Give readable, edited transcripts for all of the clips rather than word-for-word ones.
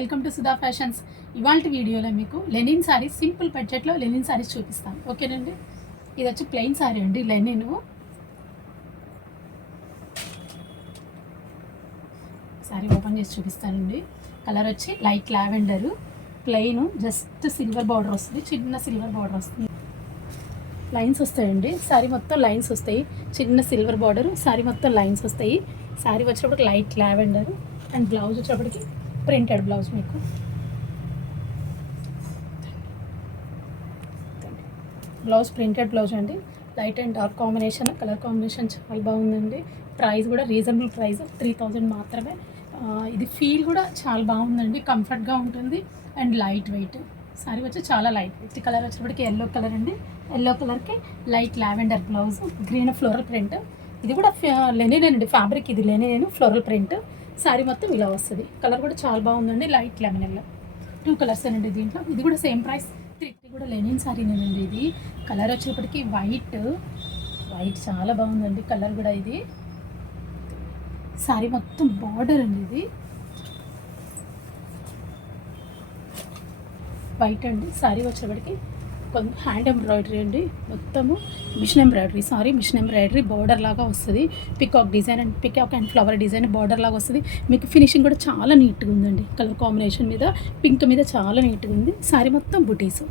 Welcome to Sudha fashions. ఇవాళ వీడియోలో మీకు లెనిన్ సారీస్ సింపుల్ బడ్జెట్లో లెనిన్ సారీస్ చూపిస్తాను. ఓకేనండి, ఇది వచ్చి ప్లెయిన్ సారీ అండి. లెనిన్ సారీ ఓపెన్ చేసి చూపిస్తానండి. కలర్ వచ్చి light lavender, plain, just silver border వస్తుంది, చిన్న సిల్వర్ బార్డర్ వస్తుంది. లైన్స్ వస్తాయండి, సారీ మొత్తం లైన్స్ వస్తాయి. చిన్న సిల్వర్ బార్డర్, సారీ మొత్తం లైన్స్ వస్తాయి. సారీ వచ్చేటప్పటికి లైట్ లావెండర్ అండ్ బ్లౌజ్ వచ్చేటప్పటికి ప్రింటెడ్ బ్లౌజ్. మీకు బ్లౌజ్ ప్రింటెడ్ బ్లౌజ్ అండి. Light and dark combination, colour combination చాలా బాగుందండి. ప్రైస్ కూడా రీజనబుల్ ప్రైస్, 3000 మాత్రమే. ఇది ఫీల్ కూడా చాలా బాగుందండి, కంఫర్ట్గా ఉంటుంది అండ్ లైట్ వెయిట్. సారీ వచ్చి చాలా లైట్ వెయిట్. కలర్ వచ్చేటప్పటికి ఎల్లో కలర్ అండి. ఎల్లో కలర్కి light lavender blouse, green floral print. ఇది కూడా లెనిన్ అండి, ఫ్యాబ్రిక్ ఇది లెనిన్, ఫ్లోరల్ ప్రింట్. సారీ మొత్తం ఇలా వస్తుంది. కలర్ కూడా చాలా బాగుందండి, లైట్ లెమన్ ఎల్లో. 2 కలర్స్ అండి దీంట్లో. ఇది కూడా సేమ్ ప్రైస్, 3 కూడా లెనిన్ సారీనేనండి. ఇది కలర్ వచ్చేటప్పటికి వైట్ చాలా బాగుందండి కలర్ కూడా. ఇది సారీ మొత్తం బార్డర్ అండి, ఇది వైట్ అండి. సారీ వచ్చేటప్పటికి కొంచెం హ్యాండ్ ఎంబ్రాయిడరీ అండి, మొత్తము machine embroidery. Machine embroidery border లాగా వస్తుంది. Peacock design and peacock and flower design border లాగా వస్తుంది. మీకు ఫినిషింగ్ కూడా చాలా నీట్గా ఉందండి. కలర్ కాంబినేషన్ మీద పింక్ మీద చాలా నీట్గా ఉంది. సారీ మొత్తం బుటీస్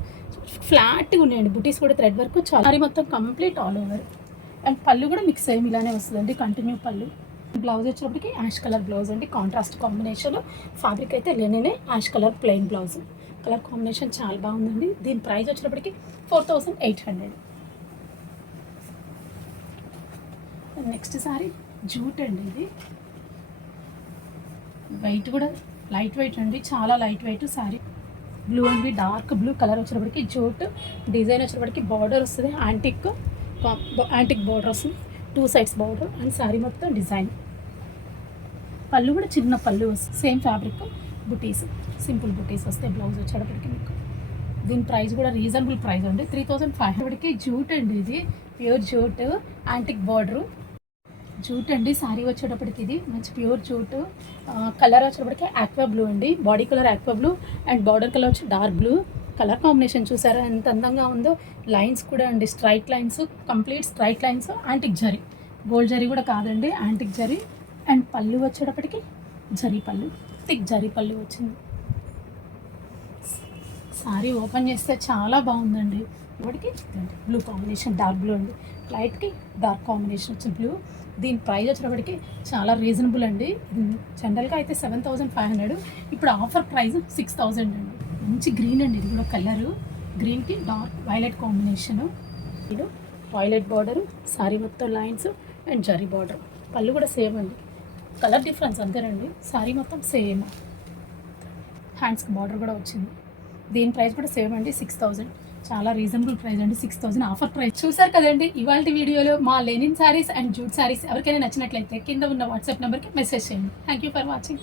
ఫ్లాట్గా ఉన్నాయండి, బుటీస్ కూడా థ్రెడ్ వర్క్. సారీ మొత్తం కంప్లీట్ ఆల్ ఓవర్. అండ్ పళ్ళు కూడా మీకు సేమ్ ఇలానే వస్తుందండి, కంటిన్యూ పళ్ళు. బ్లౌజ్ వచ్చేటప్పటికి యాష్ కలర్ బ్లౌజ్ అండి, కాంట్రాస్ట్ కాంబినేషన్. ఫ్యాబ్రిక్ అయితే లెనినే, ash colour plain blouse. Colour combination చాలా బాగుందండి. దీని ప్రైస్ వచ్చేటప్పటికి 4800. నెక్స్ట్ సారీ జూట్ అండి. ఇది వెయిట్ కూడా లైట్ వెయిట్ అండి, చాలా లైట్ వెయిట్. సారీ బ్లూ అండి, డార్క్ బ్లూ కలర్ వచ్చేటప్పటికి జూట్. డిజైన్ వచ్చేటప్పటికి బార్డర్ వస్తుంది, యాంటిక్ బార్డర్ వస్తుంది, 2 సైడ్స్ బార్డర్. అండ్ సారీ మొత్తం డిజైన్. పళ్ళు కూడా చిన్న పళ్ళు వస్తుంది, సేమ్ ఫ్యాబ్రిక్, బుటీస్, సింపుల్ బుటీస్ వస్తాయి. బ్లౌజ్ వచ్చేటప్పటికి మీకు దీని ప్రైస్ కూడా రీజనబుల్ ప్రైస్ అండి, 3500. జూట్ అండి, ఇది pure jute, antique border jute అండి. సారీ వచ్చేటప్పటికి ఇది మంచి ప్యూర్ జూట్. కలర్ వచ్చేటప్పటికి ఆక్వా బ్లూ అండి, body colour aqua blue and border colour వచ్చి డార్క్ బ్లూ. కలర్ కాంబినేషన్ చూసారా ఎంత అందంగా ఉందో. లైన్స్ కూడా అండి, straight lines, complete straight lines. Antique zari, gold zari కూడా కాదండి, యాంటిక్ జరీ. అండ్ పళ్ళు వచ్చేటప్పటికి జరీ పళ్ళు, థిక్ జరీ పళ్ళు వచ్చింది. సారీ ఓపెన్ చేస్తే చాలా బాగుందండి. ఇప్పటికి బ్లూ కాంబినేషన్, డార్క్ బ్లూ అండి, లైట్కి డార్క్ కాంబినేషన్ వచ్చింది బ్లూ. దీని ప్రైస్ వచ్చేటప్పటికి చాలా రీజనబుల్ అండి. జనరల్గా అయితే 7500, ఇప్పుడు ఆఫర్ ప్రైస్ 6000 అండి. మంచి గ్రీన్ అండి, ఇది కూడా కలరు గ్రీన్కి డార్క్ వైలెట్ కాంబినేషను. ఇది వైలెట్ బార్డరు, సారీ మొత్తం లైన్స్ అండ్ జరీ బార్డర్. పళ్ళు కూడా సేమ్ అండి, కలర్ డిఫరెన్స్ అంతేనండి. సారీ మొత్తం సేమ్, హ్యాండ్స్కి బార్డర్ కూడా వచ్చింది. దీని ప్రైస్ కూడా సేమ్ అండి, 6000. చాలా రీజనబుల్ ప్రైస్ అండి, 6000 ఆఫర్ ప్రైస్. చూసారు కదండి ఇవాళ వీడియోలో మా linen sarees and jute sarees. ఎవరికైనా నచ్చినట్లయితే కింద ఉన్న వాట్సాప్ నెంబర్కి మెసేజ్ చేయండి. Thank you for watching.